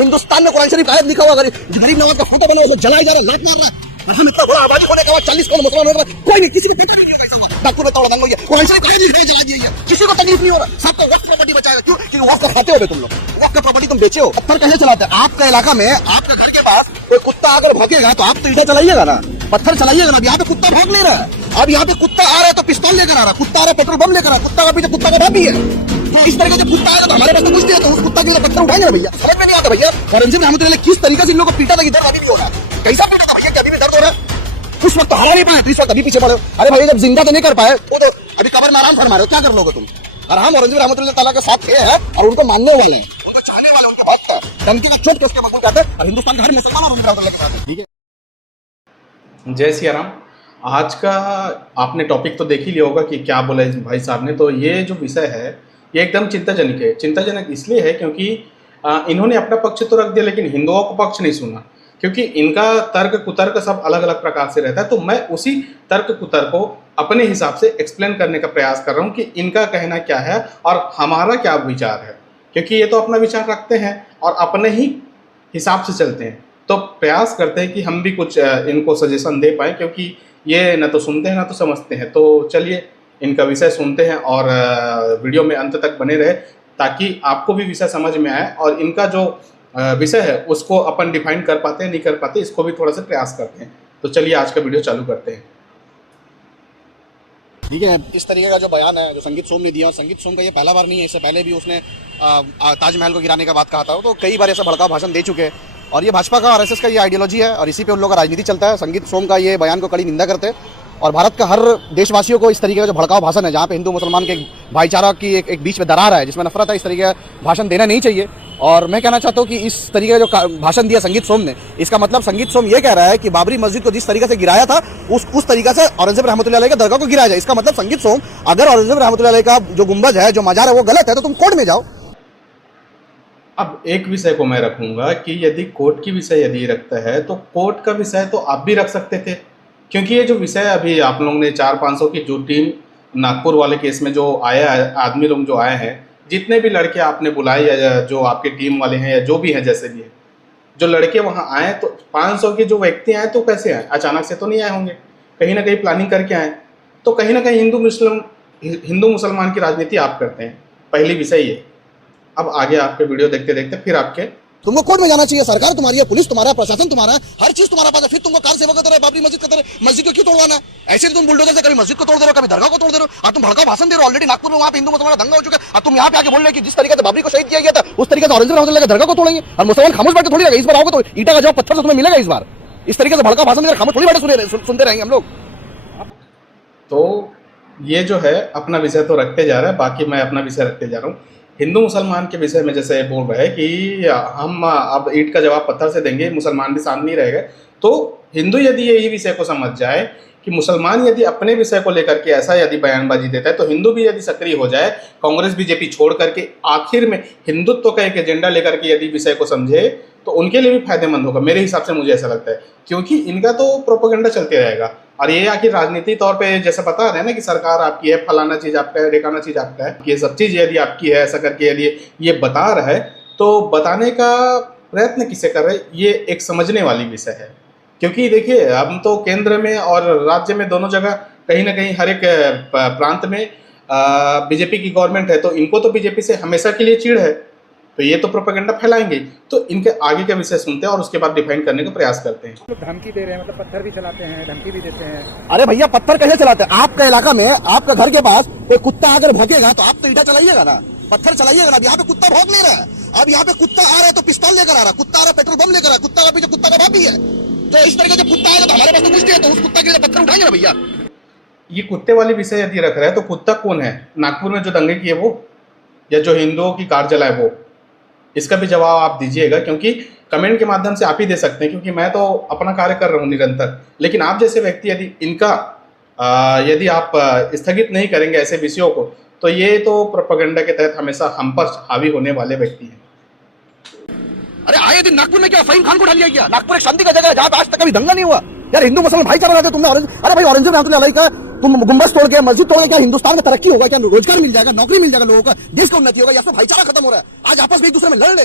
हिंदुस्तान में कुरान शरीफ आयत लिखा हुआ, गरीब नवाज का फोटो बना हुआ, जलाया जा रहा है, लात मार रहा है, और हम इतना बड़ा आबादी होने के बाद 40 करोड़ मुसलमान होने के बाद कोई नहीं, किसी भी नागपुर में तोड़ा दंगा हुई है, कुरान शरीफ जला दी है, किसी को तकलीफ नहीं हो रहा, सबको वक्त प्रॉपर्टी बचाएगा। क्यों? क्योंकि वक्त खाते हो तुम लोग, वक्त का प्रॉपर्टी तुम बेचे हो। पत्थर कैसे चलाते हैं? आपका इलाका में, आपके घर के पास कोई कुत्ता अगर भौंकेगा तो आप तो ईटा चलाइएगा ना, पत्थर चलाइएगा ना। अब यहाँ पे कुत्ता भौंक नहीं रहा है, अब यहाँ पे कुत्ता आ रहा है तो पिस्तौल लेकर आ रहा है, कुत्ता आ रहा है पेट्रोल बम लेकर आ रहा है, कुत्ता का पीछे कुत्ता का भाभी है। इस तरीके से कुत्ता आएगा तो हमारे पास तो कुछ नहीं है, तो उस कुत्ता के लिए पत्थर उठाएंगे ना भैया। समझ में नहीं आता भैया। औरंगजेब रहमतुल्लाह किस तरीके से इन लोगों को पीटा था कि दर्द अभी भी हो रहा है, कैसा पीटा था भैया कि अभी भी दर्द हो रहा है। उस वक्त तो हरा नहीं पाए, इस वक्त अभी पीछे पड़े। अरे भाई जब जिंदा तो नहीं कर पाए, वो तो अभी कब्र में आराम फरमा रहे हो, क्या कर लोगे तुम। और हम औरंगजेब रहमतुल्लाह ताला के साथ थे और उनको मानने वाले हैं, उनको चाहने वाले, उनके भक्त हैं, डंके का चोट के उसके मकबूल करते हैं। और हिंदुस्तान का हर मुसलमान औरंगजेब रहमतुल्लाह के साथ है। ठीक है, जय सिया राम। आज का आपने टॉपिक तो देख ही लिया होगा कि क्या बोला इस भाई साहब ने। तो ये जो विषय है ये एकदम चिंताजनक है। चिंताजनक इसलिए है क्योंकि इन्होंने अपना पक्ष तो रख दिया लेकिन हिंदुओं का पक्ष नहीं सुना, क्योंकि इनका तर्क कुतर्क सब अलग अलग प्रकार से रहता है। तो मैं उसी तर्क कुतर्क को अपने हिसाब से एक्सप्लेन करने का प्रयास कर रहा हूँ कि इनका कहना क्या है और हमारा क्या विचार है, क्योंकि ये तो अपना विचार रखते हैं और अपने ही हिसाब से चलते हैं। तो प्रयास करते हैं कि हम भी कुछ इनको सजेशन दे पाएँ, क्योंकि ये न तो सुनते हैं ना तो समझते हैं। तो चलिए इनका विषय सुनते हैं और वीडियो में अंत तक बने रहे ताकि आपको भी विषय समझ में आए और इनका जो विषय है उसको अपन डिफाइन कर पाते हैं नहीं कर पाते, इसको भी थोड़ा सा प्रयास करते हैं। तो चलिए आज का वीडियो चालू करते हैं। ठीक है। इस तरीके का जो बयान है जो संगीत सोम ने दिया, संगीत सोम का ये पहला बार नहीं है, इससे पहले भी उसने ताजमहल को गिराने का बात कहा था, तो कई बार ऐसा भड़काऊ भाषण दे चुके हैं। और ये भाजपा का आरएसएस का ये आइडियोलॉजी है और इसी पे उन लोगों का राजनीति चलता है। संगीत सोम का ये बयान को कड़ी निंदा करते हैं और भारत का हर देशवासियों को इस तरीके का जो भड़काऊ भाषण है, जहाँ पे हिंदू मुसलमान के भाईचारा की एक बीच में दरार है, जिसमें नफरत है, इस तरीके का भाषण देना नहीं चाहिए। और मैं कहना चाहता हूँ कि इस तरीके का जो भाषण दिया संगीत सोम ने, इसका मतलब संगीत सोम ये कह रहा है कि बाबरी मस्जिद को जिस तरीके से गिराया था उस तरीके से औरंगजेब रहमतुल्लाह अलैह का दरगाह को गिराया जाए। इसका मतलब संगीत सोम, अगर औरंगजेब रहमतुल्लाह अलैह का जो गुंबज है, जो मजार है, वो गलत है तो तुम कोर्ट में जाओ। अब एक विषय को मैं रखूंगा कि यदि कोर्ट की विषय यदि रखता है तो कोर्ट का विषय तो आप भी रख सकते थे, क्योंकि ये जो विषय अभी आप लोगों ने 400-500 की जो टीम नागपुर वाले केस में जो आया है, आदमी लोग जो आए हैं, जितने भी लड़के आपने बुलाए या जो आपके टीम वाले हैं या जो भी हैं, जैसे भी है, जो लड़के वहाँ आए, तो 500 के जो व्यक्ति आए तो कैसे आए? अचानक से तो नहीं आए होंगे, कहीं ना कहीं प्लानिंग करके आए। तो कहीं ना कहीं हिंदू मुसलमान की राजनीति आप करते हैं, पहली विषय ये। अब आगे आपके वीडियो देखते देखते फिर आपके तुमको कोर्ट में जाना चाहिए। सरकार तुम्हारी है, पुलिस तुम्हारा, प्रशासन तुम्हारा, हर चीज तुम्हारा पास है। फिर तुमको कार सेवा करते रहे, बाबरी मस्जिद करते रहे, मस्जिद को क्यों तोड़वाना है? ऐसे तुम बुलडोजर से कभी मस्जिद को तोड़ दे रहे हो, कभी दरगाह को तोड़ दे रहे हो, और तुम भड़काऊ भाषण दे रहे हो। ऑलरेडी नागपुर में वहाँ पे हिंदू मुसलमान दंगा हो चुका है और तुम यहाँ पे आके बोल रहे हो कि जिस तरीके से बाबरी को शहीद किया गया था उस तरीके से औरंगजेब रहमतुल्लाह का दरगाह को तोड़ेंगे। और मुसलमान खामोश बैठ के थोड़ी रहेगा, इस बार आओगे तो ईटा का जवाब पत्थर से तुम्हें मिलेगा। इस बार इस तरीके से भड़काऊ भाषण खामोश थोड़ी बैठे सुनते रहेंगे हम लोग। तो ये जो है अपना विषय तो रखते जा रहा है, बाकी मैं अपना विषय रखते जा रहा हूँ। हिंदू मुसलमान के विषय में जैसे बोल रहे हैं कि हम अब ईंट का जवाब पत्थर से देंगे, मुसलमान भी साथ नहीं रहेगा। तो हिंदू यदि यही विषय को समझ जाए कि मुसलमान यदि अपने विषय को लेकर के ऐसा यदि बयानबाजी देता है, तो हिंदू भी यदि सक्रिय हो जाए, कांग्रेस बीजेपी छोड़ करके आखिर में हिंदुत्व का एक एजेंडा लेकर के यदि विषय को समझे, तो उनके लिए भी फायदेमंद होगा, मेरे हिसाब से। मुझे ऐसा लगता है, क्योंकि इनका तो प्रोपेगेंडा चलते रहेगा और ये आखिर राजनीति तौर पे जैसे बता रहे हैं ना कि सरकार आपकी है, फलाना चीज़ आपका है, ढेकाना चीज़ आपका है, ये सब चीज़ यदि आपकी है, ऐसा करके यदि ये बता रहा है, तो बताने का प्रयत्न किसे कर रहे हैं, ये एक समझने वाली विषय है। क्योंकि देखिए हम तो केंद्र में और राज्य में दोनों जगह कहीं ना कहीं हर एक प्रांत में बीजेपी की गवर्नमेंट है, तो इनको तो बीजेपी से हमेशा के लिए चिढ़ है, तो ये तो प्रोपेगेंडा फैलाएंगे। तो इनके आगे का विषय सुनते हैं और उसके बाद डिफाइन करने का प्रयास करते हैं। लोग धमकी दे रहे हैं, मतलब पत्थर भी चलाते हैं, धमकी भी देते हैं। अरे भैया पत्थर कैसे चलाते हैं? आपका इलाका में, आपका घर के पास कोई कुत्ता अगर भौंकेगा तो आप तो ईटा चलाइएगा ना, पत्थर चलाइएगा ना। अब यहाँ पे कुत्ता भौंक नहीं रहा है, अब यहाँ पे कुत्ता आ रहा है तो पिस्तौल लेकर आ रहा है, कुत्ता आ रहा है पेट्रोल बम लेकर आ रहा है, कुत्ता का पीछे कुत्ता का भाभी है। तो इस तरीके से कुत्ता आएगा तो हमारे पास तो कुछ नहीं है, तो उस कुत्ता के लिए पत्थर उठाएंगे ना भैया। ये कुत्ते वाली विषय यदि रख रहा है तो कुत्ता कौन है? नागपुर में जो दंगे किए वो, या जो हिंदुओं की कार जलाए वो? इसका भी जवाब आप दीजिएगा, क्योंकि कमेंट के माध्यम से आप ही दे सकते हैं, क्योंकि मैं तो अपना कार्य कर रहा हूँ निरंतर। लेकिन आप जैसे व्यक्ति यदि इनका यदि आप स्थगित नहीं करेंगे ऐसे विषयों को, तो ये तो प्रोपेगेंडा के तहत हमेशा हम पर हावी होने वाले व्यक्ति हैं। अरे आए दिन नागपुर में क्या फहीम खान को उठा लिया गया? नागपुर एक शांति का जगह है जहाँ पे आज तक कभी दंगा नहीं हुआ यार। हिंदू मुसलमान भाईचारा रहते तुमने। अरे भाई औरंगजेब रहमतुल्लाह अलैह का तुम गुंबद तोड़ के, मस्जिद तोड़ के, क्या हिंदुस्तान में तरक्की होगा? क्या रोजगार मिल जाएगा, नौकरी मिल जाएगा लोगों का, देश का उन्नति होगा? या तो भाईचारा खत्म हो रहा है, आज आपस में एक दूसरे में लड़ ले।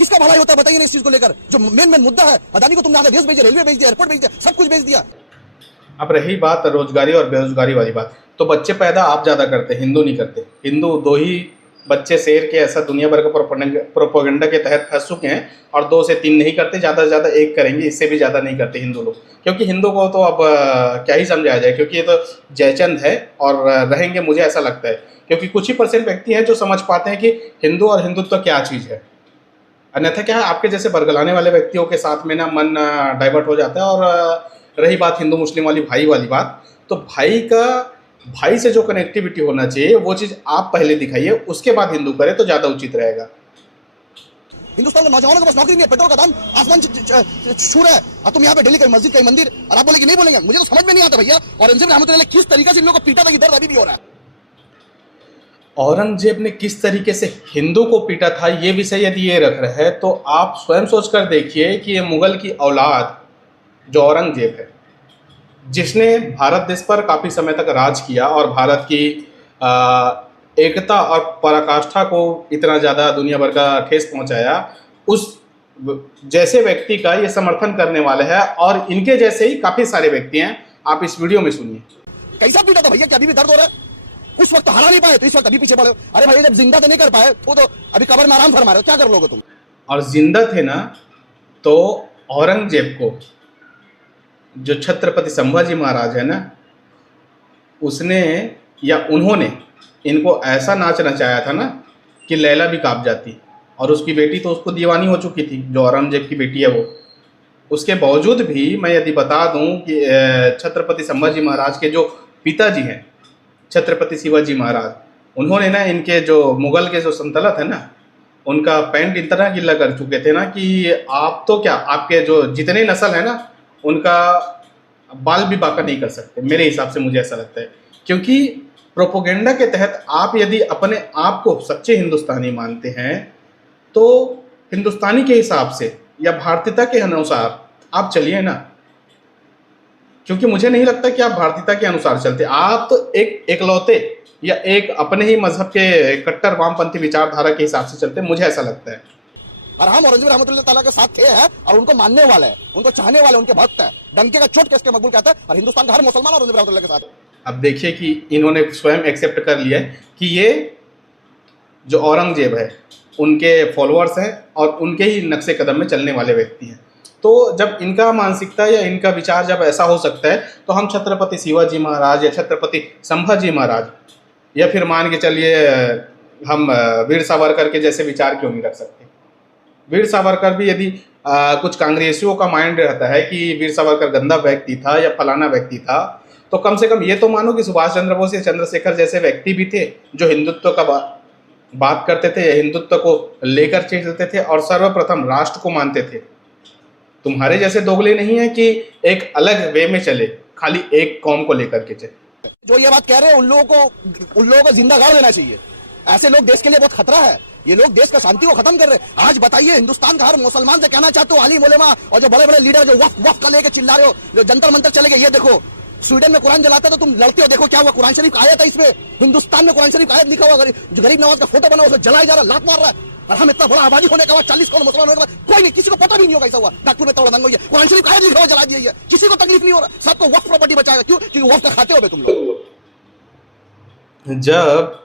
किसका भलाई होता है बताइए ना इस चीज को लेकर। जो मेन मुद्दा है, अदानी को तुमने आगे देश भेज दिया, रेलवे भेज दिया, एयरपोर्ट भेज दिया, सब कुछ भेज दिया। अब रही बात रोजगारी और बेरोजगारी वाली बात, तो बच्चे पैदा आप ज़्यादा करते, हिंदू नहीं करते। हिंदू 2 ही बच्चे शेर के ऐसा दुनिया भर का प्रोपोगंडा के तहत फंस चुके हैं, और 2 से 3 नहीं करते, ज़्यादा से ज़्यादा 1 करेंगे, इससे भी ज़्यादा नहीं करते हिंदू लोग। क्योंकि हिंदू को तो अब क्या ही समझाया जाए, क्योंकि ये तो जयचंद है और रहेंगे, मुझे ऐसा लगता है। क्योंकि कुछ ही % व्यक्ति हैं जो समझ पाते हैं कि हिंदू और हिंदुत्व क्या चीज़ है। अन्यथा क्या है, आपके जैसे बरगलाने वाले व्यक्तियों के साथ में ना मन डाइवर्ट हो जाता है। और रही बात हिंदू मुस्लिम वाली, भाई वाली बात, तो भाई से जो कनेक्टिविटी होना चाहिए वो चीज़ आप पहले दिखाइए, उसके बाद हिंदू करे तो ज़्यादा उचित रहेगा। हिंदुस्तान के नौजवानों के पास नौकरी नहीं है, पेट्रोल का दाम आसमान छू रहा है, और तुम यहाँ पे दिल्ली का मस्जिद का मंदिर, और आप बोले कि नहीं बोलेंगे। मुझे तो समझ में नहीं आता भैया, औरंगजेब रहमतुल्लाह किस तरीके से इन लोगों को पीटा था कि दर्द अभी भी हो रहा है। औरंगजेब ने किस तरीके से हिंदू को पीटा था, ये विषय यदि ये रख रहे हैं तो आप स्वयं सोच कर देखिए कि ये मुगल की औलाद जो औरंगजेब है, जिसने भारत देश पर काफ़ी समय तक राज किया और भारत की एकता और पराकाष्ठा को इतना ज़्यादा दुनिया भर का ठेस पहुंचाया, उस जैसे व्यक्ति का ये समर्थन करने वाले हैं। और इनके जैसे ही काफ़ी सारे व्यक्ति हैं, आप इस वीडियो में सुनिए। कैसा पीटा था भैया कि अभी भी दर्द हो रहा है। उस वक्त हरा नहीं पाए तो इस वक्त अभी पीछे पड़े हो। अरे भैया जब जिंदा तो नहीं कर पाए तो अभी कब्र में आराम फरमा रहे हो, क्या कर लोगे तुम। और जिंदा थे ना, तो औरंगजेब को जो छत्रपति संभाजी महाराज है ना, उसने या उन्होंने इनको ऐसा नाच नचाया था ना कि लैला भी कांप जाती। और उसकी बेटी तो उसको दीवानी हो चुकी थी, जो औरंगजेब की बेटी है वो। उसके बावजूद भी मैं यदि बता दूं कि छत्रपति संभाजी महाराज के जो पिताजी हैं, छत्रपति शिवाजी महाराज, उन्होंने ना इनके जो मुगल के जो सल्तनत है ना, उनका पैंट इतना गिल्ला कर चुके थे ना कि आप तो क्या, आपके जो जितने नस्ल है ना, उनका बाल भी बाका नहीं कर सकते, मेरे हिसाब से। मुझे ऐसा लगता है, क्योंकि प्रोपोगेंडा के तहत आप यदि अपने आप को सच्चे हिंदुस्तानी मानते हैं तो हिंदुस्तानी के हिसाब से या भारतीयता के अनुसार आप चलिए ना। क्योंकि मुझे नहीं लगता कि आप भारतीयता के अनुसार चलते, आप तो एकलौते या एक अपने ही मजहब के कट्टर वामपंथी विचारधारा के हिसाब से चलते, मुझे ऐसा लगता है। और हम औरंगजेब रहमतुल्लाह ताला के साथ थे हैं और उनको मानने वाले हैं, उनको चाहने वाले, उनके भक्त हैं। डंके का चोट किसके मकबूल कहता है, और हिंदुस्तान का हर मुसलमान औरंगजेब रहमतुल्लाह के साथ है। अब देखिए कि इन्होंने स्वयं एक्सेप्ट कर लिया है कि ये जो औरंगजेब है उनके फॉलोअर्स हैं और उनके ही नक्शे कदम में चलने वाले व्यक्ति हैं। तो जब इनका मानसिकता या इनका विचार जब ऐसा हो सकता है, तो हम छत्रपति शिवाजी महाराज या छत्रपति संभाजी महाराज या फिर मान के चलिए हम वीर सावरकर के जैसे विचार क्यों नहीं रख सकते। वीर सावरकर भी यदि कुछ कांग्रेसियों का माइंड रहता है कि वीर सावरकर गंदा व्यक्ति था या फलाना व्यक्ति था, तो कम से कम ये तो मानो कि सुभाष चंद्र बोस या चंद्रशेखर जैसे व्यक्ति भी थे जो हिंदुत्व का बात करते थे, हिंदुत्व को लेकर चलते थे और सर्वप्रथम राष्ट्र को मानते थे। तुम्हारे जैसे दोगले नहीं है कि एक अलग वे में चले, खाली एक कौम को लेकर के चले। जो ये बात कह रहे हैं उन लोगों को जिंदा गाड़ देना चाहिए। ऐसे लोग देश के लिए बहुत खतरा है। ये लोग देश का शांति को खत्म कर रहे हैं। आज बताइए, हिंदुस्तान का हर मुसलमान से कहना चाहते हो, आलिम उलेमा और जो बड़े बड़े लीडर जो वफ का लेके चिल्ला रहे हो, जो जंतर मंतर चले गए, ये देखो स्वीडन में कुरान जलाता तो तुम लड़ते हो, देखो क्या हुआ। कुरान शरीफ आया था इसमें, हिंदुस्तान में कुरान शरीफ आयत लिखा हुआ, जो गरीब नवाज का फोटो बना उसमें जलाया जा रहा, लात मार रहा है। और हम इतना बड़ा आबादी होने के बाद 40 करोड़ मुसलमान होने के बाद कोई नहीं, किसी को पता भी नहीं होगा ऐसा हुआ। नागपुर में तोड़ा दंगा हुई है, कुरान शरीफ आयत लिखा हुआ जला दिया है, किसी को तकलीफ नहीं हो रहा, सबको वक्फ प्रॉपर्टी बचाएगा। क्यों? क्योंकि वक्फ का खाते हो तुम लोग। जब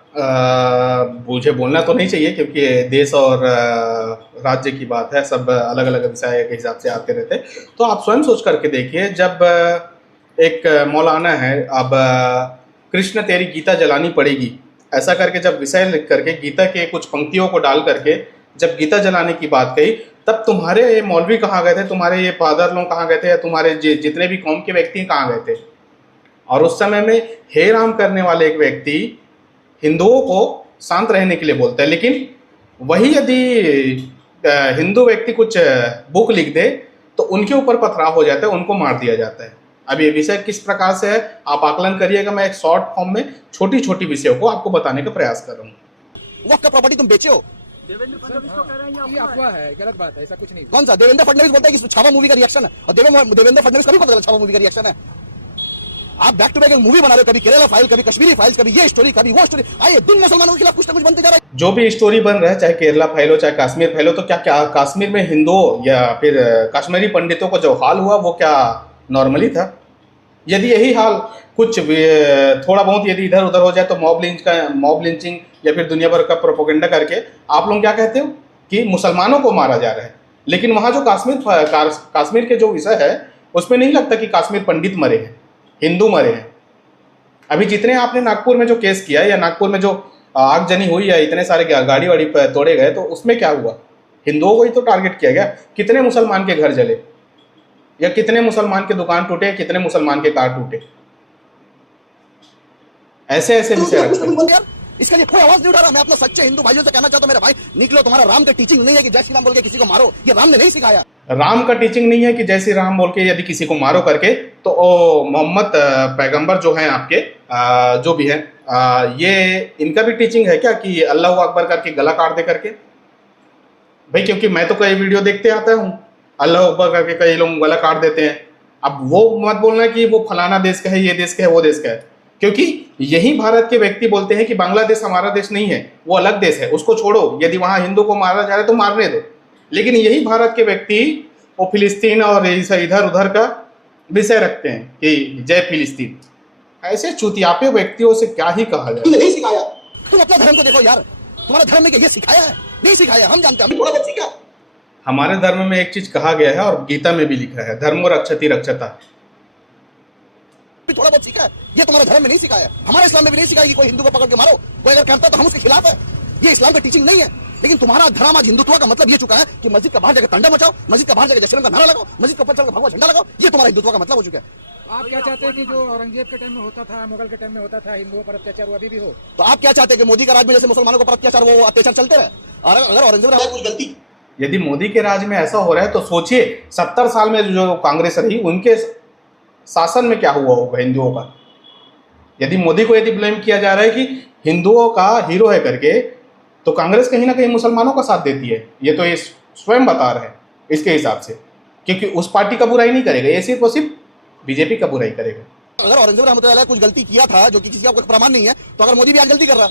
मुझे बोलना तो नहीं चाहिए क्योंकि देश और राज्य की बात है, सब अलग अलग विषय के हिसाब से आते रहते, तो आप स्वयं सोच करके देखिए। जब एक मौलाना है, अब कृष्ण तेरी गीता जलानी पड़ेगी ऐसा करके जब विषय लिख करके गीता के कुछ पंक्तियों को डाल करके जब गीता जलाने की बात कही, तब तुम्हारे ये मौलवी कहाँ गए थे, तुम्हारे ये फादर लोग कहाँ गए थे, या तुम्हारे जितने भी कौम के व्यक्ति कहाँ गए थे। और उस समय में हे राम करने वाले एक व्यक्ति हिंदुओं को शांत रहने के लिए बोलता है, लेकिन वही यदि हिंदू व्यक्ति कुछ बुक लिख दे तो उनके ऊपर पथराव हो जाता है, उनको मार दिया जाता है। अब ये विषय किस प्रकार से है आप आकलन करिएगा। मैं एक शॉर्ट फॉर्म में छोटी छोटी विषयों को आपको बताने का प्रयास कर रहा हूँ। वक्त का प्रॉपर्टी तुम बेचे हो, देवेंद्र फडणवीस को कह रहे हैं ये अफवाह है, गलत बात है, ऐसा कुछ नहीं। कौन सा देवेंद्र फडणवीस बोलता है कि छावा मूवी का रिएक्शन है, और देवेंद्र फडणवीस कभी पता चला छावा मूवी का रिएक्शन है। आप बैक टू बैक एक मूवी बना रहे हो, कभी केरला फाइल, कभी कश्मीरी फाइल्स, कभी ये स्टोरी, कभी वो स्टोरी। आइए दिन मुसलमानों के खिलाफ कुछ ना कुछ बनते जा रहा है। जो भी स्टोरी बन रहा है, चाहे केरला फाइल हो चाहे कश्मीर फाइल हो, तो क्या क्या कश्मीर में हिंदुओं या फिर कश्मीरी पंडितों को जो हाल हुआ वो क्या नॉर्मली था? यदि यही हाल कुछ थोड़ा बहुत यदि इधर उधर हो जाए तो मॉब लिंचिंग या फिर दुनिया भर का प्रोपोगेंडा करके आप लोग क्या कहते हो कि मुसलमानों को मारा जा रहा है। लेकिन वहाँ जो कश्मीर के जो विषय है उसमें नहीं लगता कि कश्मीर पंडित मरे हैं, हिंदू मरे हैं। अभी जितने आपने नागपुर में जो केस किया या नागपुर में जो आगजनी हुई या इतने सारे गाड़ी वाड़ी तोड़े गए, तो उसमें क्या हुआ? हिंदुओं को ही तो टारगेट किया गया। कितने मुसलमान के घर जले या कितने मुसलमान के दुकान टूटे, कितने मुसलमान के कार टूटे? ऐसे ऐसे विषय रखते हैं। इसके लिए कोई आवाज नहीं उठा रहा। मैं अपने सच्चे हिंदू भाइयों से कहना चाहता हूं, मेरे भाई निकलो, तुम्हारा राम का टीचिंग नहीं है कि जय श्री राम बोल के किसी को मारो। ये राम ने नहीं सिखाया। राम का टीचिंग नहीं है कि जय श्री राम बोल के यदि किसी को मारो करके, तो मोहम्मद पैगंबर जो हैं आपके जो भी हैं, ये इनका भी टीचिंग है क्या कि अल्लाह अकबर करके गला काट दे करके? भाई क्योंकि मैं तो कई वीडियो देखते आता हूँ, अल्लाह अकबर करके कई लोग गला काट देते हैं। अब वो मत बोलना कि वो फलाना देश का है, ये देश का है, वो देश का है, क्योंकि यही भारत के व्यक्ति बोलते हैं कि बांग्लादेश हमारा देश नहीं है, वो अलग देश है, उसको छोड़ो। यदि वहाँ हिंदू को मारा जा रहा है तो मारने दो। लेकिन यही भारत के व्यक्ति वो फिलिस्तीन और इधर उधर का विषय रखते हैं कि जय फिलिस्तीन। ऐसे चूतियापे व्यक्तियों से क्या ही कहा जाए। नहीं सिखाया। तुम अपना धर्म को देखो यार, तुम्हारा धर्म में क्या ये सिखाया है? नहीं सिखाया। हम जानते हैं, हम थोड़ा बहुत सीखा। हमारे धर्म में एक चीज कहा गया है और गीता में भी लिखा है, धर्मो रक्षति रक्षता। थोड़ा बहुत सीखा है, ये तुम्हारे धर्म में नहीं सिखाया। हमारे इस्लाम में भी नहीं सिखाया कि कोई हिंदू को पकड़ के मारो। कोई अगर कहता है तो हम उसके खिलाफ है। ये इस्लाम का टीचिंग नहीं है। लेकिन तुम्हारा धर्म आज हिंदुत्व का मतलब ये चुका है कि मस्जिद का बाहर जाकर तांडव मचाओ, मस्जिद का बाहर जाकर जय श्री राम का नारा लगाओ, मस्जिद के ऊपर चढ़कर भगवा झंडा लगाओ। ये तुम्हारा हिंदुत्व का मतलब हो चुका है। आप क्या चाहते हैं कि जो औरंगजेब के टाइम में होता था, मुगल के टाइम में होता था, हिंदुओं पर अत्याचार वो अभी भी हो? तो आप क्या चाहते हैं कि मोदी का राज में जैसे मुसलमानों पर अत्याचार वो अत्याचार चलते रहे? और अगर औरंगजेब ने कुछ गलती, यदि मोदी के राज में ऐसा हो रहा है तो सोचिए 70 साल में जो कांग्रेस रही उनके शासन में क्या हुआ होगा हिंदुओं का। यदि मोदी को यदि ब्लेम किया जा रहा है कि हिंदुओं का हीरो है करके, तो कांग्रेस कहीं ना कहीं मुसलमानों का साथ देती है। ये तो ये स्वयं बता रहे हैं इसके हिसाब से, क्योंकि उस पार्टी का बुराई नहीं करेगा, ये सिर्फ और सिर्फ बीजेपी का बुराई करेगा। अगर औरंगजेब रहमतुल्लाह अलैह कुछ गलती किया था जो कि किसी का कोई प्रमाण नहीं है, तो अगर मोदी भी आज गलती कर रहा,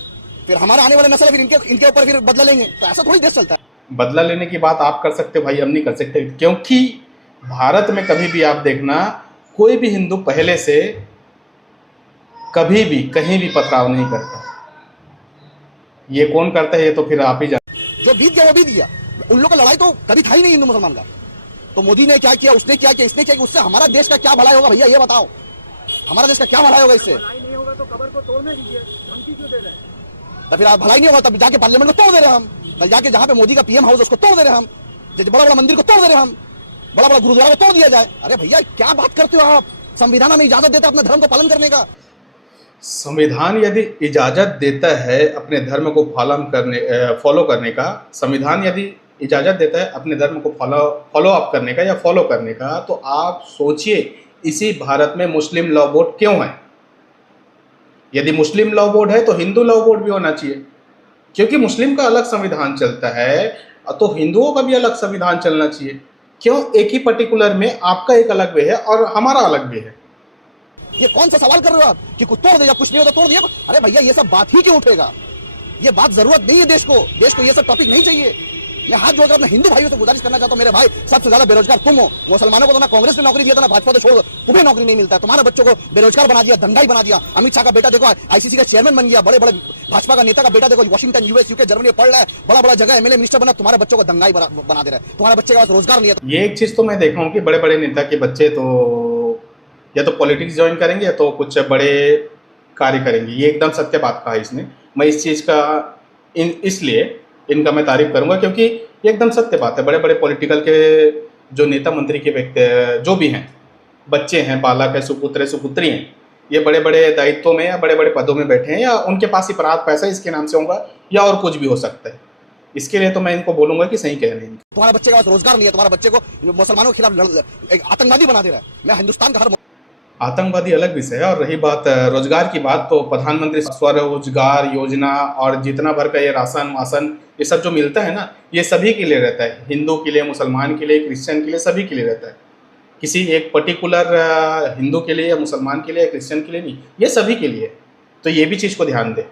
फिर हमारे आने वाले नस्ल फिर इनके ऊपर फिर बदला लेंगे। तो ऐसा थोड़ी देश चलता है। बदला लेने की बात आप कर सकते हो भाई, हम नहीं कर सकते, क्योंकि भारत में कभी भी आप देखना कोई भी हिंदू पहले से कभी भी कहीं भी पथराव नहीं करता। ये कौन करता है ये तो फिर आप ही जानते। जो बीत गया वो बीत गया। उन लोगों का लड़ाई तो कभी था ही नहीं हिंदू मुसलमान का। तो मोदी ने क्या किया, उसने क्या किया, इसने क्या किया, उससे हमारा देश का क्या भलाई होगा? भैया ये बताओ, हमारा देश का क्या भलाई होगा इससे? नहीं होगा तो कब्र को तोड़ने दीजिए, धमकी क्यों दे रहे हैं? तो फिर आप भलाई नहीं होगा तब जाके पार्लियामेंट को तोड़ दे रहे हम, कल जाके जहाँ पे मोदी का पीएम हाउस उसको तोड़ दे रहे हम, बड़ा बड़ा मंदिर को तोड़ दे रहे हम, बड़ा बड़ा गुरुद्वारा को तोड़ दिया जाए। अरे भैया क्या बात करते हो आप? संविधान हमें इजाजत देता है अपने धर्म को पालन करने का। संविधान यदि इजाजत देता है अपने धर्म को फॉलो करने का, संविधान यदि इजाजत देता है अपने धर्म को फॉलो अप करने का या फॉलो करने का, तो आप सोचिए इसी भारत में मुस्लिम लॉ बोर्ड क्यों है? यदि मुस्लिम लॉ बोर्ड है तो हिंदू लॉ बोर्ड भी होना चाहिए, क्योंकि मुस्लिम का अलग संविधान चलता है तो हिंदुओं का भी अलग संविधान चलना चाहिए। क्यों एक ही पर्टिकुलर में आपका एक अलग वे है और हमारा अलग वे है? ये कौन सा सवाल कर रहे हो आप कि कुछ तोड़ दे या कुछ नहीं हो तो तोड़ दिया? अरे भैया ये सब बात ही क्यों उठेगा? ये बात जरूरत नहीं है देश को ये सब टॉपिक नहीं चाहिए। मैं हाथ जोड़कर अपने हिंदू भाइयों से गुजारिश करना चाहता हूं, मेरे भाई सबसे ज्यादा बेरोजगार तुम हो। मुसलमानों को तो ना कांग्रेस ने नौकरी दिया था ना भाजपा तो छोड़, तुम्हें नौकरी नहीं मिलता है। तुम्हारे बच्चों को बेरोजगार बना दिया, धंधाई बना दिया। अमित शाह का बेटा देखो आईसीसी का चेयरमैन बन गया, बड़े बड़े भाजपा का नेता का बेटा देखो वाशिंगटन यूएस यूके जर्मनी पढ़ रहा है, बड़ा बड़ा जगह एमएलए मिनिस्टर बना। तुम्हारे बच्चों को दंगाई बना दे रहा है, तुम्हारे बच्चे के पास रोजगार नहीं है। ये एक चीज तो मैं देखा हूँ कि बड़े बड़े नेता के बच्चे तो या तो पॉलिटिक्स ज्वाइन करेंगे या तो कुछ बड़े कार्य करेंगे। ये एकदम सत्य बात कहा इसने। मैं इस चीज़ का इसलिए इनका मैं तारीफ करूंगा क्योंकि ये एकदम सत्य बात है। बड़े बड़े पॉलिटिकल के जो नेता मंत्री के व्यक्ति जो भी हैं, बच्चे हैं, बालक है, सुपुत्र सुपुत्री हैं, ये बड़े बड़े दायित्वों में या बड़े बड़े पदों में बैठे हैं या उनके पास अपराध पैसा इसके नाम से होगा या और कुछ भी हो सकता है। इसके लिए तो मैं इनको बोलूंगा कि सही कह रहे हैं। तुम्हारे बच्चे के पास रोजगार नहीं है, तुम्हारे बच्चे को मुसलमानों के खिलाफ एक आतंकवादी बना दे रहा है। मैं हिंदुस्तान का हर आतंकवादी अलग विषय है। और रही बात रोजगार की बात, तो प्रधानमंत्री स्वरोजगार योजना और जितना भर का ये राशन वासन ये सब जो मिलता है ना, ये सभी के लिए रहता है, हिंदू के लिए, मुसलमान के लिए, क्रिश्चियन के लिए, सभी के लिए रहता है किसी एक पर्टिकुलर हिंदू के लिए या मुसलमान के लिए या क्रिश्चियन के लिए नहीं, ये सभी के लिए। तो ये भी चीज़ को ध्यान दें।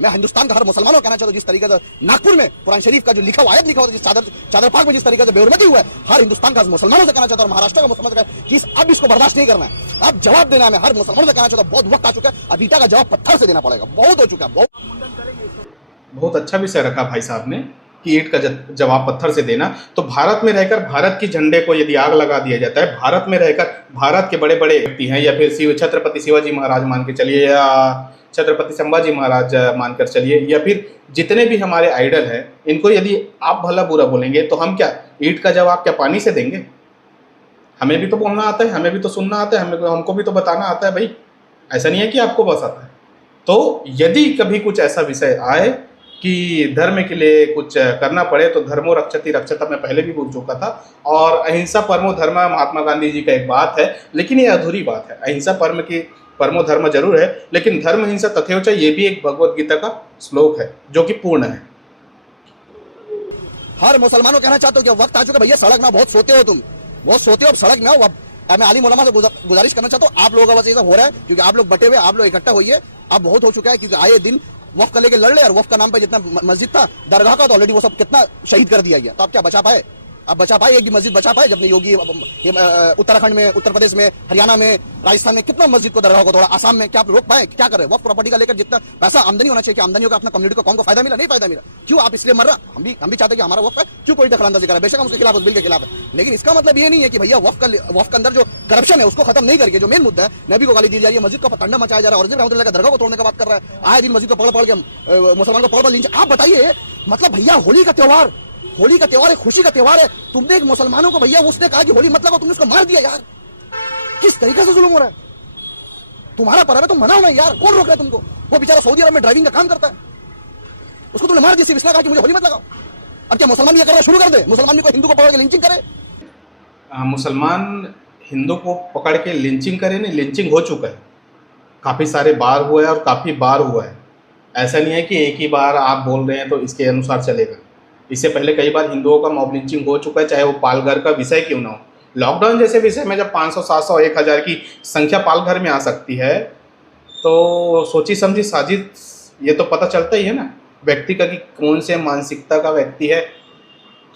मैं हिंदुस्तान का हर मुसलमानों को कहना चाहता हूँ, जिस तरीके से नागपुर में कुरान शरीफ का जो लिखा हुआ आयत लिखा हुआ, जिस चादर पाक में जिस तरीके से बेहरमती हुआ है, हर हिंदुस्तान का मुसलमानों से कहना चाहता हूँ, महाराष्ट्र का मुसलमान कि अब इसको बर्दाश्त नहीं करना है, अब जवाब देना है। हर मुसलमानों से कहना चाहता हूँ, बहुत वक्त आ चुका है, अब ईटा का जवाब पत्थर से देना पड़ेगा, बहुत हो चुका है। बहुत अच्छा विषय रखा भाई साहब ने कि ईंट का जवाब पत्थर से देना। तो भारत में रहकर भारत के झंडे को यदि आग लगा दिया जाता है, भारत में रहकर भारत के बड़े बड़े व्यक्ति हैं, या फिर छत्रपति शिवाजी महाराज मान के चलिए, या छत्रपति संभाजी महाराज मानकर चलिए, या फिर जितने भी हमारे आइडल हैं, इनको यदि आप भला बुरा बोलेंगे तो हम क्या ईंट का जवाब क्या पानी से देंगे? हमें भी तो बोलना आता है, हमें भी तो सुनना आता है, हमको भी तो बताना आता है भाई। ऐसा नहीं है कि आपको बस आता है। तो यदि कभी कुछ ऐसा विषय आए कि धर्म के लिए कुछ करना पड़े, तो धर्मो रक्षति रक्षता मैं पहले भी बोल चुका था। और अहिंसा परमो धर्म महात्मा गांधी जी का एक बात है, लेकिन ये अधूरी बात है। अहिंसा परमो धर्म जरूर है, लेकिन धर्म हिंसा तथैवच ये भी एक भगवत गीता का श्लोक है जो कि पूर्ण है। हर मुसलमानों कहना चाहता हूँ कि वक्त आ चुका भैया, सड़क में बहुत सोते हो, तुम बहुत सोते हो, अब सड़क में आओ। अब मैं आलिम उलमा से गुजारिश करना चाहता हूँ, आप लोगों का बस ऐसा हो रहा है क्योंकि आप लोग बटे हुए, आप लोग इकट्ठा होइए। अब बहुत हो चुका है, क्योंकि आए दिन वक्फ का लेके लड़ ले, और वक्फ का नाम पे जितना मस्जिद था, दरगाह का, तो ऑलरेडी वो सब कितना शहीद कर दिया गया। तो आप क्या बचा पाए? अब बचा पाए एक भी मस्जिद बचा पाए? जब योगी उत्तराखंड में, उत्तर प्रदेश में, हरियाणा में, राजस्थान में कितना मस्जिद को, दरगाह को तोड़ा, आसाम में, क्या आप रोक पाए? क्या कर रहे? वक्फ प्रॉपर्टी का लेकर जितना पैसा आमदनी होना चाहिए, कि आमदनी होगा अपना कम्युनिटी को, कौन को फायदा मिला? नहीं फायदा मिला। क्यों आप इसलिए मर रहा? हम भी चाहते हैं कि हमारा वक्फ है, क्यों कोई दखलंदाजी कर रहा है? बेशक हम उसके खिलाफ, उस बिल के खिलाफ है, लेकिन इसका मतलब ये नहीं है कि भैया वक्फ के अंदर जो करप्शन है उसको खत्म नहीं करके, जो मेन मुद्दा है, नबी को गाली दी जा रही है, मस्जिद का पतंडा मचाया जा रहा है, और रहमतुल्लाह का दरगाह को तोड़ने का बात कर रहा है, आए दिन मस्जिद को पकड़ के मुसलमान को पकड़ लिंच। आप बताइए, मतलब भैया होली का त्योहार है, खुशी का त्योहार है, तुमने एक मुसलमानों को, भैया उसने कहा कि होली मत लगाओ, तुमने उसको मार दिया यार। किस तरीके से जुल्म हो रहा है? तुम्हारा पर्व है, तुम मनाओ ना यार, कौन रोक रहा है तुमको? वो बेचारा सऊदी अरब में ड्राइविंग का काम करता है, उसको तुमने मार दिया सिर्फ इसलिए कहा कि मुझे होली मत लगाओ। अब क्या मुसलमान ये करना शुरू कर दे? मुसलमान भी कोई हिंदू को पकड़ के लिंचिंग करे? मुसलमान हिंदू को पकड़ के लिंचिंग करे नहीं, लिंचिंग हो चुका है, काफ़ी सारे बार हुआ है और काफ़ी बार हुआ है। ऐसा नहीं है कि एक ही बार आप बोल रहे हैं तो इसके अनुसार चलेगा। इससे पहले कई बार हिंदुओं का मॉब लिंचिंग हो चुका है, चाहे वो पालघर का विषय क्यों ना हो। लॉकडाउन जैसे विषय में जब 500, 700, 1000 की संख्या पालघर में आ सकती है, तो सोची समझी साजिश, ये तो पता चलता ही है ना व्यक्ति का कि कौन से मानसिकता का व्यक्ति है।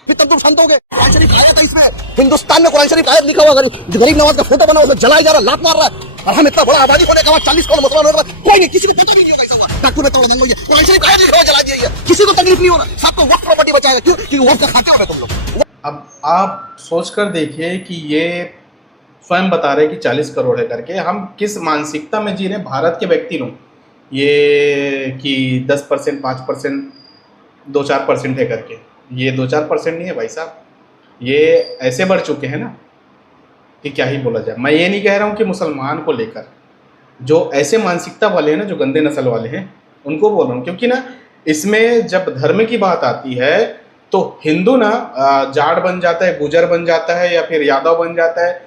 फिर तब तुम शांत हो गए। कुरान शरीफ आया था इसमें, हिंदुस्तान में कुरान शरीफ आयत लिखा हुआ, गरीब नवाज का फोटो बना, उसे जलाया जा रहा, लात मार रहा है, और हम इतना बड़ा आबादी होने के बाद 40 करोड़ मुसलमान होने के बाद कोई नहीं, किसी को पता भी नहीं होगा ऐसा हुआ। नागपुर में तोड़ दंगल हुई है, कुरान शरीफ आयत लिखा हुआ जला दिया गया, किसी को तकलीफ नहीं हो रहा, सबको वक्फ प्रॉपर्टी बचाएगा। क्यों? क्योंकि वक्फ का खाते हो तुम लोग। अब आप सोच कर देखिए कि ये स्वयं बता रहे कि 40 करोड़ है करके, हम किस मानसिकता में जी रहे हैं भारत के व्यक्ति लोग, ये कि 10%, 5%, 2-4% है करके। ये 2-4% नहीं है भाई साहब, ये ऐसे बढ़ चुके हैं ना कि क्या ही बोला जाए। मैं ये नहीं कह रहा हूँ कि मुसलमान को लेकर जो ऐसे मानसिकता वाले हैं ना, जो गंदे नस्ल वाले हैं, उनको बोल रहा हूँ, क्योंकि ना इसमें जब धर्म की बात आती है तो हिंदू ना जाट बन जाता है, गुजर बन जाता है, या फिर यादव बन जाता है,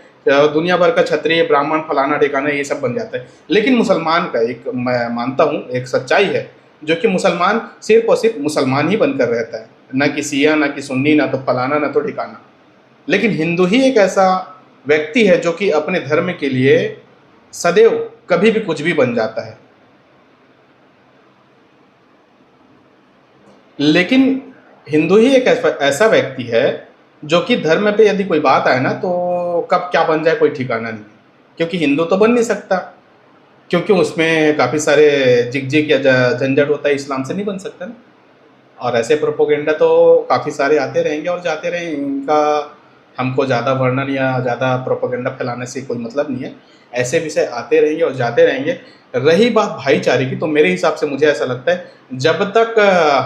दुनिया भर का क्षत्रिय, ब्राह्मण, फलाना ठिकाना, ये सब बन जाता है। लेकिन मुसलमान का एक, मैं मानता हूँ, एक सच्चाई है, जो कि मुसलमान सिर्फ और सिर्फ मुसलमान ही बनकर रहता है, ना कि सिया, ना कि सुन्नी, ना तो फलाना, ना तो ठिकाना। लेकिन हिंदू ही एक ऐसा व्यक्ति है जो कि अपने धर्म के लिए सदैव कभी भी कुछ भी बन जाता है। लेकिन हिंदू ही एक ऐसा व्यक्ति है जो कि धर्म पे यदि कोई बात आए ना, तो कब क्या बन जाए कोई ठिकाना नहीं। क्योंकि हिंदू तो बन नहीं सकता, क्योंकि उसमें काफ़ी सारे जिग या झंझट होता है, इस्लाम से नहीं बन सकता ना। और ऐसे प्रोपोगेंडा तो काफ़ी सारे आते रहेंगे और जाते रहेंगे, इनका हमको ज़्यादा वर्णन या ज़्यादा प्रोपोगेंडा फैलाने से कोई मतलब नहीं है। ऐसे विषय आते रहेंगे और जाते रहेंगे। रही बात भाईचारे की, तो मेरे हिसाब से मुझे ऐसा लगता है, जब तक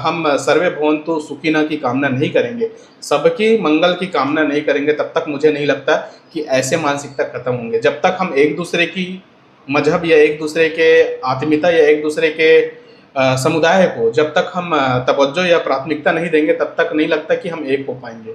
हम सर्वे भवन्तु सुखिनः की कामना नहीं करेंगे, सबकी मंगल की कामना नहीं करेंगे, तब तक मुझे नहीं लगता कि ऐसे मानसिकता खत्म होंगे। जब तक हम एक दूसरे की मजहब या एक दूसरे के आत्मीयता या एक दूसरे के समुदाय को जब तक हम तवज्जो या प्राथमिकता नहीं देंगे, तब तक नहीं लगता कि हम एक हो पाएंगे।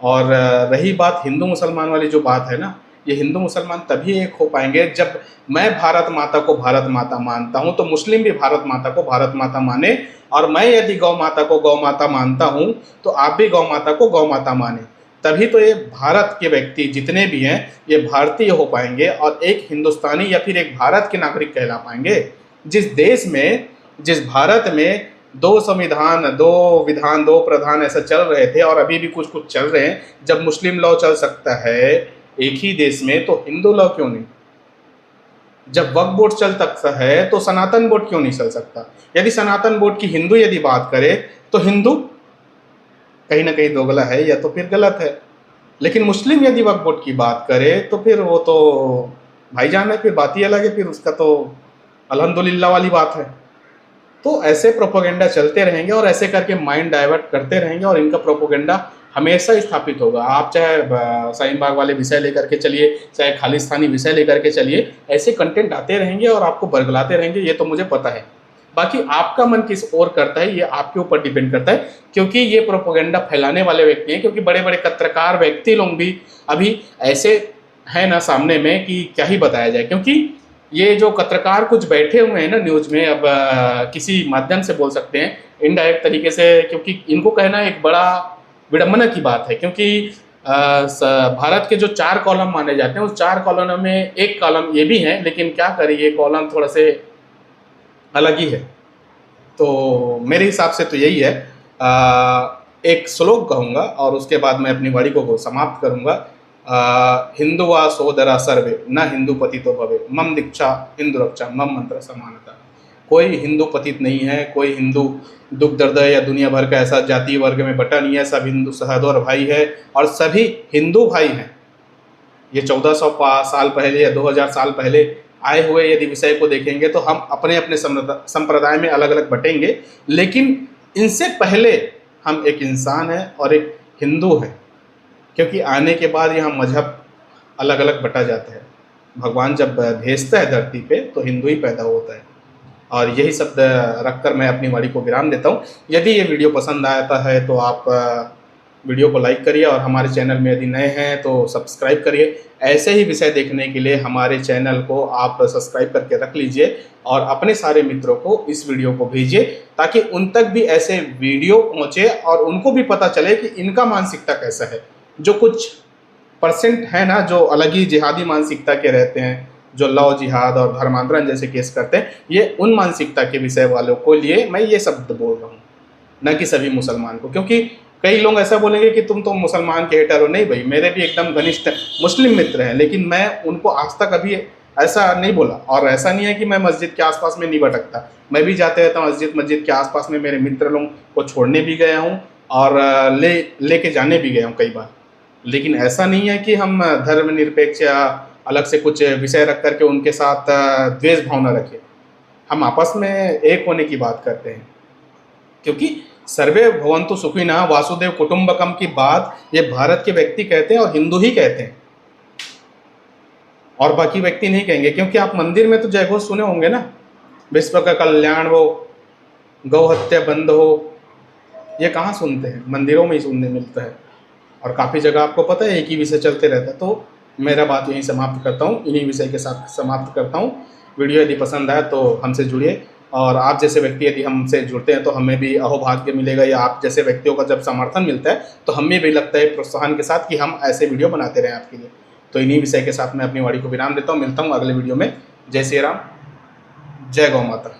और रही बात हिंदू मुसलमान वाली जो बात है ना, ये हिंदू मुसलमान तभी एक हो पाएंगे जब मैं भारत माता को भारत माता मानता हूँ, तो मुस्लिम भी भारत माता को भारत माता माने, और मैं यदि गौ माता को गौ माता मानता हूँ, तो आप भी गौ माता को गौ माता माने। तभी तो ये भारत के व्यक्ति जितने भी हैं ये भारतीय हो पाएंगे और एक हिंदुस्तानी या फिर एक भारत के नागरिक कहला पाएंगे। जिस देश में, जिस भारत में 2 संविधान, 2 विधान, 2 प्रधान ऐसा चल रहे थे और अभी भी कुछ कुछ चल रहे हैं, जब मुस्लिम लॉ चल सकता है एक ही देश में तो हिंदू लॉ क्यों नहीं? जब वक्फ बोर्ड चल सकता है तो सनातन बोर्ड क्यों नहीं चल सकता? यदि सनातन बोर्ड की हिंदू यदि बात करे तो हिंदू कहीं ना कहीं दोगला है या तो फिर गलत है, लेकिन मुस्लिम यदि वक्फ बोर्ड की बात करे तो फिर वो तो भाईजान है, फिर बात ही अलग है, फिर उसका तो अल्हम्दुलिल्लाह वाली बात है। तो ऐसे प्रोपोगेंडा चलते रहेंगे और ऐसे करके माइंड डाइवर्ट करते रहेंगे और इनका प्रोपोगेंडा हमेशा स्थापित होगा। आप चाहे शाहीन बाग वाले विषय लेकर के चलिए, चाहे खालिस्तानी विषय लेकर के चलिए, ऐसे कंटेंट आते रहेंगे और आपको बरगलाते रहेंगे, ये तो मुझे पता है। बाकी आपका मन किस ओर करता है ये आपके ऊपर डिपेंड करता है, क्योंकि ये प्रोपोगेंडा फैलाने वाले व्यक्ति हैं, क्योंकि बड़े बड़े पत्रकार व्यक्ति लोग भी अभी ऐसे हैं ना सामने में कि क्या ही बताया जाए। क्योंकि ये जो पत्रकार कुछ बैठे हुए हैं ना न्यूज़ में, अब किसी माध्यम से बोल सकते हैं इनडायरेक्ट तरीके से, क्योंकि इनको कहना एक बड़ा विडंबना की बात है। क्योंकि भारत के जो 4 कॉलम माने जाते हैं उस 4 कॉलम में एक कॉलम ये भी है, लेकिन क्या करें ये कॉलम थोड़ा से अलग ही है। तो मेरे हिसाब से तो यही है। एक श्लोक कहूँगा और उसके बाद मैं अपनी वाणी को समाप्त करूँगा। हिंदू वा सोदरा सर्वे न हिंदू पतितो भवे, मम दीक्षा हिंदू रक्षा मम मंत्र समानता। कोई हिंदू पतित नहीं है, कोई हिंदू दुख दर्द या दुनिया भर का ऐसा जाति वर्ग में बटा नहीं है, सब हिंदू सहोदर भाई है और सभी हिंदू भाई हैं। ये 1400 साल पहले या 2000 साल पहले आए हुए यदि विषय को देखेंगे तो हम अपने अपने संप्रदाय में अलग अलग बटेंगे, लेकिन इनसे पहले हम एक इंसान हैं और एक हिंदू हैं। क्योंकि आने के बाद यहाँ मजहब अलग अलग बटा जाता है। भगवान जब भेजता है धरती पे तो हिंदू ही पैदा होता है। और यही शब्द रखकर मैं अपनी वाणी को विराम देता हूँ। यदि ये वीडियो पसंद आता है तो आप वीडियो को लाइक करिए और हमारे चैनल में यदि नए हैं तो सब्सक्राइब करिए। ऐसे ही विषय देखने के लिए हमारे चैनल को आप सब्सक्राइब करके रख लीजिए और अपने सारे मित्रों को इस वीडियो को भेजिए ताकि उन तक भी ऐसे वीडियो पहुँचे और उनको भी पता चले कि इनका मानसिकता कैसा है। जो कुछ परसेंट है ना जो अलग ही जिहादी मानसिकता के रहते हैं, जो लव जिहाद और धर्मांतरण जैसे केस करते हैं, ये उन मानसिकता के विषय वालों को लिए मैं ये शब्द बोल रहा हूँ, न कि सभी मुसलमान को। क्योंकि कई लोग ऐसा बोलेंगे कि तुम तो मुसलमान के हेटर हो। नहीं भाई, मेरे भी एकदम घनिष्ठ मुस्लिम मित्र हैं, लेकिन मैं उनको आज तक अभी ऐसा नहीं बोला। और ऐसा नहीं है कि मैं मस्जिद के आसपास में नहीं भटकता, मैं भी जाते रहता हूँ मस्जिद के आसपास में। मेरे मित्र लोगों को छोड़ने भी गया हूँ और लेके जाने भी गया हूँ कई बार। लेकिन ऐसा नहीं है कि हम धर्मनिरपेक्ष या अलग से कुछ विषय रख करके उनके साथ द्वेष भावना रखें। हम आपस में एक होने की बात करते हैं, क्योंकि सर्वे भवन्तु सुखिनः वासुदेव कुटुंबकम की बात ये भारत के व्यक्ति कहते हैं और हिंदू ही कहते हैं और बाकी व्यक्ति नहीं कहेंगे। क्योंकि आप मंदिर में तो जय घोष सुने होंगे ना, विश्व का कल्याण हो, गौ हत्या बंद हो, ये कहाँ सुनते हैं? मंदिरों में ही सुनने मिलता है। और काफ़ी जगह आपको पता है एक ही विषय चलते रहता है। तो मेरा बात यहीं समाप्त करता हूँ, इन्हीं विषय के साथ समाप्त करता हूँ। वीडियो यदि पसंद आए तो हमसे जुड़िए और आप जैसे व्यक्ति यदि हमसे जुड़ते हैं तो हमें भी अहोभाग्य मिलेगा, या आप जैसे व्यक्तियों का जब समर्थन मिलता है तो हमें भी लगता है प्रोत्साहन के साथ कि हम ऐसे वीडियो बनाते रहें आपके लिए। तो इन्हीं विषय के साथ मैं अपनी वाणी को विराम देता हूँ। मिलता हूँ अगले वीडियो में। जय श्री राम, जय गौ माता।